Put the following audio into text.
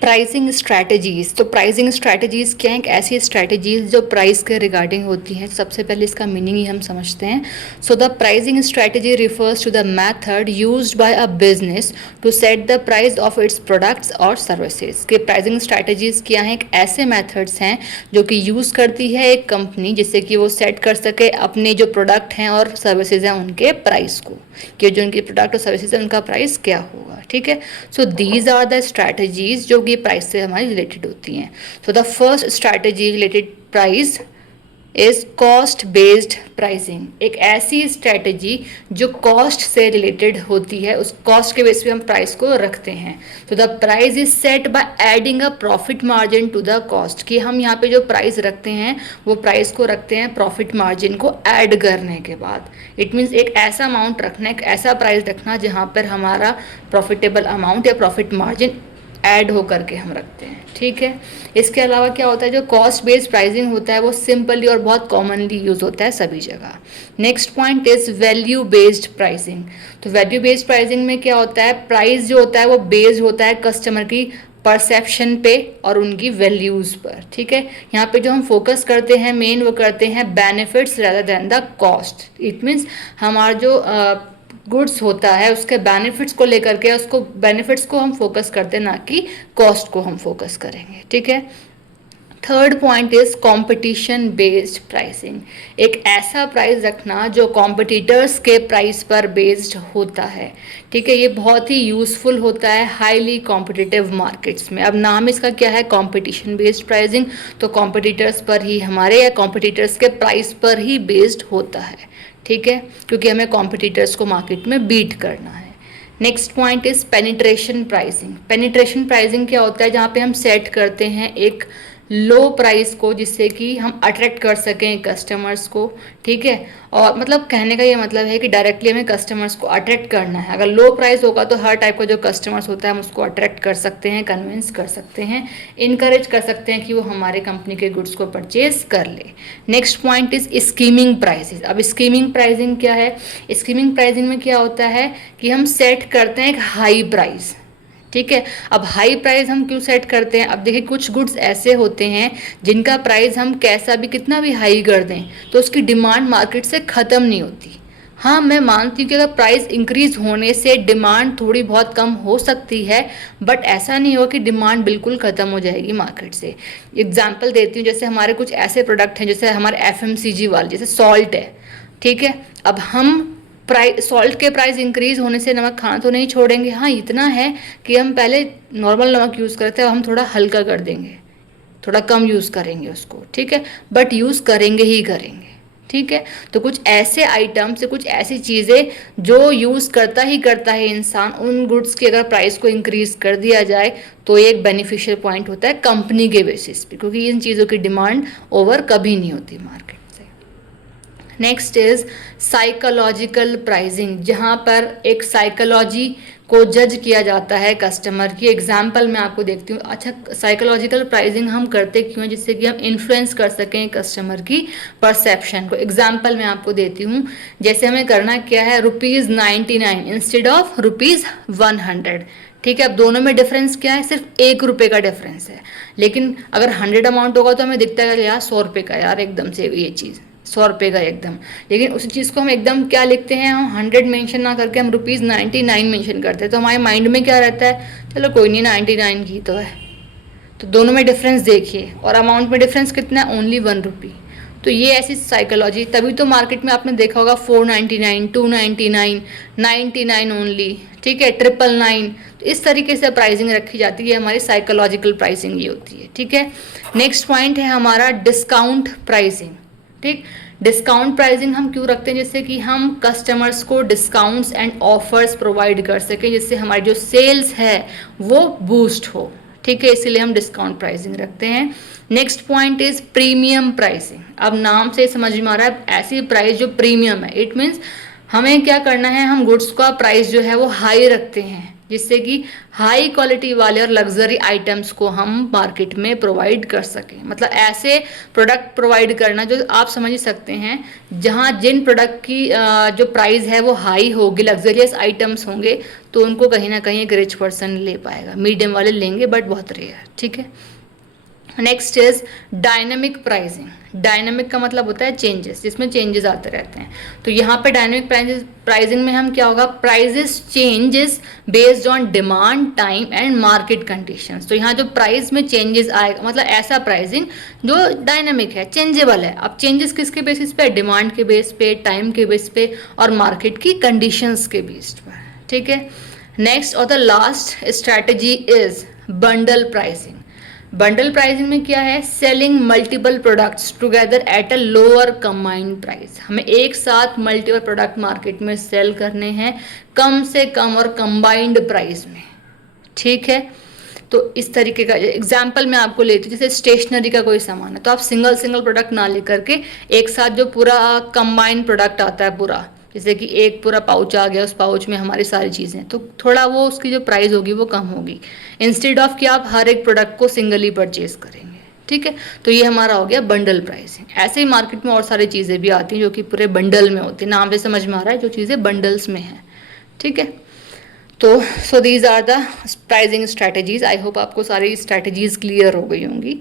Pricing strategies. तो pricing strategies क्या है? एक ऐसी स्ट्रैटेजीज जो प्राइस के रिगार्डिंग होती हैं। सबसे पहले इसका मीनिंग ही हम समझते हैं। So the pricing strategy refers to the method used by a business to set the price of its products और सर्विसेज। के प्राइसिंग स्ट्रैटेजीज क्या हैं? एक ऐसे मेथड्स हैं जो कि यूज़ करती है एक कंपनी जिससे कि वो सेट कर सके अपने जो प्रोडक्ट हैं और सर्विसेज हैं उनके प्राइस को, कि जो उनके प्रोडक्ट और सर्विसेज हैं उनका प्राइस क्या होगा। ठीक है, so these are the strategies जो कि प्राइस से हमारी रिलेटेड होती हैं। So the first strategy related price is cost based pricing. एक ऐसी स्ट्रैटेजी जो कॉस्ट से रिलेटेड होती है, उस कॉस्ट के बेस पे हम प्राइस को रखते हैं। तो the price is set by adding a profit margin to the cost, कि हम यहाँ पे जो प्राइस रखते हैं वो प्राइस को रखते हैं प्रॉफिट मार्जिन को ऐड करने के बाद। इट मीन्स एक ऐसा अमाउंट रखना, एक ऐसा प्राइस रखना जहाँ पर हमारा प्रॉफिटेबल अमाउंट या प्रॉफिट मार्जिन ऐड होकर के हम रखते हैं। ठीक है, इसके अलावा क्या होता है, जो कॉस्ट बेस्ड प्राइसिंग होता है वो सिंपली और बहुत कॉमनली यूज होता है सभी जगह। Next point is value based pricing. तो वैल्यू बेस्ड प्राइसिंग में क्या होता है, प्राइस जो होता है वो बेस्ड होता है कस्टमर की परसेप्शन पे और उनकी वैल्यूज़ पर। ठीक है, यहाँ पे जो हम फोकस करते हैं मेन वो करते हैं benefits rather than the cost. It means हमारा जो गुड्स होता है उसके बेनिफिट्स को लेकर के, उसको बेनिफिट्स को हम फोकस करते हैं, ना कि कॉस्ट को हम फोकस करेंगे। ठीक है, third point is competition based pricing. एक ऐसा प्राइस रखना जो कॉम्पिटिटर्स के प्राइस पर बेस्ड होता है। ठीक है, ये बहुत ही यूजफुल होता है हाईली कॉम्पिटिटिव मार्केट्स में। अब नाम इसका क्या है, कंपटीशन बेस्ड प्राइसिंग, तो कॉम्पिटिटर्स पर ही हमारे या कॉम्पिटिटर्स के प्राइस पर ही बेस्ड होता है। ठीक है, क्योंकि हमें कॉम्पिटिटर्स को मार्केट में बीट करना है। Next point is penetration pricing. Penetration pricing क्या होता है, जहाँ पे हम सेट करते हैं एक लो प्राइस को जिससे कि हम अट्रैक्ट कर सकें कस्टमर्स को। ठीक है, और मतलब कहने का ये मतलब है कि डायरेक्टली हमें कस्टमर्स को अट्रैक्ट करना है। अगर लो प्राइस होगा तो हर टाइप का जो कस्टमर्स होता है हम उसको अट्रैक्ट कर सकते हैं, कन्विंस कर सकते हैं, इनकरेज कर सकते हैं कि वो हमारे कंपनी के गुड्स को परचेज कर ले। Next point is skimming prices. अब स्कीमिंग प्राइसिंग क्या है, स्कीमिंग प्राइसिंग में क्या होता है कि हम सेट करते हैं एक हाई प्राइस। ठीक है, अब हाई प्राइस हम क्यों सेट करते हैं, अब देखिए कुछ गुड्स ऐसे होते हैं जिनका प्राइस हम कैसा भी कितना भी हाई कर दें तो उसकी डिमांड मार्केट से ख़त्म नहीं होती। हाँ, मैं मानती हूँ कि अगर प्राइस इंक्रीज होने से डिमांड थोड़ी बहुत कम हो सकती है, बट ऐसा नहीं हो कि डिमांड बिल्कुल ख़त्म हो जाएगी मार्केट से। एग्जाम्पल देती हूँ, जैसे हमारे कुछ ऐसे प्रोडक्ट हैं, जैसे हमारे FMCG वाले, जैसे सॉल्ट है। ठीक है, अब हम प्राइस सॉल्ट के प्राइस इंक्रीज होने से नमक खाना तो नहीं छोड़ेंगे। हाँ, इतना है कि हम पहले नॉर्मल नमक यूज़ करते हैं, अब हम थोड़ा हल्का कर देंगे, थोड़ा कम यूज़ करेंगे उसको। ठीक है, बट यूज़ करेंगे ही करेंगे। ठीक है, तो कुछ ऐसे आइटम्स, कुछ ऐसी चीज़ें जो यूज़ करता ही करता है इंसान, उन गुड्स की अगर प्राइस को इंक्रीज कर दिया जाए तो ये एक बेनिफिशियल पॉइंट होता है कंपनी के बेसिस पे, क्योंकि इन चीज़ों की डिमांड ओवर कभी नहीं होती market. Next is psychological pricing, जहाँ पर एक साइकोलॉजी को जज किया जाता है कस्टमर की। एग्जाम्पल मैं आपको देखती हूँ। अच्छा, साइकोलॉजिकल प्राइसिंग हम करते क्यों हैं, जिससे कि हम इन्फ्लुएंस कर सकें कस्टमर की परसेप्शन को। एग्जाम्पल मैं आपको देती हूँ, जैसे हमें करना क्या है, ₹99 इंस्टेड ऑफ ₹100। ठीक है, अब दोनों में डिफरेंस क्या है, सिर्फ ₹1 का डिफरेंस है। लेकिन अगर 100 अमाउंट होगा तो हमें दिखता है यार ₹100 का, यार एकदम से ये चीज़ ₹100 का एकदम। लेकिन उसी चीज़ को हम एकदम क्या लिखते हैं, हम 100 मेंशन ना करके हम ₹99 मेंशन करते हैं, तो हमारे माइंड में क्या रहता है, चलो कोई नहीं 99 की तो है। तो दोनों में डिफरेंस देखिए, और अमाउंट में डिफरेंस कितना है, ओनली ₹1। तो ये ऐसी साइकोलॉजी, तभी तो मार्केट में आपने देखा होगा 499, 299, 99 ओनली। ठीक है, 999, तो इस तरीके से प्राइसिंग रखी जाती है। हमारी साइकोलॉजिकल प्राइसिंग ये होती है। ठीक है, नेक्स्ट पॉइंट है हमारा डिस्काउंट प्राइसिंग। ठीक, डिस्काउंट प्राइसिंग हम क्यों रखते हैं, जैसे कि हम कस्टमर्स को डिस्काउंट्स एंड ऑफर्स प्रोवाइड कर सकें, जिससे हमारी जो सेल्स है वो बूस्ट हो। ठीक है, इसीलिए हम डिस्काउंट प्राइसिंग रखते हैं। Next point is premium pricing. अब नाम से समझ में आ रहा है, ऐसी प्राइस जो प्रीमियम है। इट मीन्स हमें क्या करना है, हम गुड्स का प्राइस जो है वो हाई रखते हैं, जिससे कि हाई क्वालिटी वाले और लग्जरी आइटम्स को हम मार्केट में प्रोवाइड कर सकें। मतलब ऐसे प्रोडक्ट प्रोवाइड करना जो आप समझ सकते हैं, जहां जिन प्रोडक्ट की जो प्राइस है वो हाई होगी, लग्जरियस आइटम्स होंगे, तो उनको कहीं ना कहीं एक रिच पर्सन ले पाएगा। मीडियम वाले लेंगे बट बहुत रेयर। ठीक है। Next is dynamic pricing. Dynamic का मतलब होता है चेंजेस, जिसमें चेंजेस आते रहते हैं। तो यहाँ पे डायनेमिक प्राइसिंग में हम क्या होगा, prices changes based on demand, time and market conditions. तो यहाँ जो प्राइस में चेंजेस आएगा, मतलब ऐसा प्राइसिंग जो डायनेमिक है, चेंजेबल है। अब चेंजेस किसके बेसिस पे, डिमांड के बेस पे, टाइम के बेस पे और मार्केट की कंडीशंस के बेस पर। ठीक है। नेक्स्ट और the last strategy is bundle pricing. Bundle pricing में क्या है, selling multiple products together at a lower combined price. हमें एक साथ मल्टीपल प्रोडक्ट मार्केट में सेल करने हैं कम से कम और कंबाइंड प्राइस में। ठीक है। तो इस तरीके का एग्जाम्पल मैं आपको लेती हूँ, जैसे स्टेशनरी का कोई सामान है तो आप सिंगल सिंगल प्रोडक्ट ना लेकर के एक साथ जो पूरा कंबाइंड प्रोडक्ट आता है पूरा, जैसे कि एक पूरा पाउच आ गया, उस पाउच में हमारी सारी चीज़ें, तो थोड़ा वो उसकी जो प्राइस होगी वो कम होगी, इंस्टेड ऑफ कि आप हर एक प्रोडक्ट को सिंगली परचेज करेंगे। ठीक है। तो ये हमारा हो गया बंडल प्राइसिंग। ऐसे ही मार्केट में और सारी चीज़ें भी आती हैं जो कि पूरे बंडल में होती है। नाम से समझ में आ रहा है जो चीज़ें बंडल्स में हैं। ठीक है। तो so these are the pricing strategies. I hope आपको सारी स्ट्रैटेजीज क्लियर हो गई होंगी।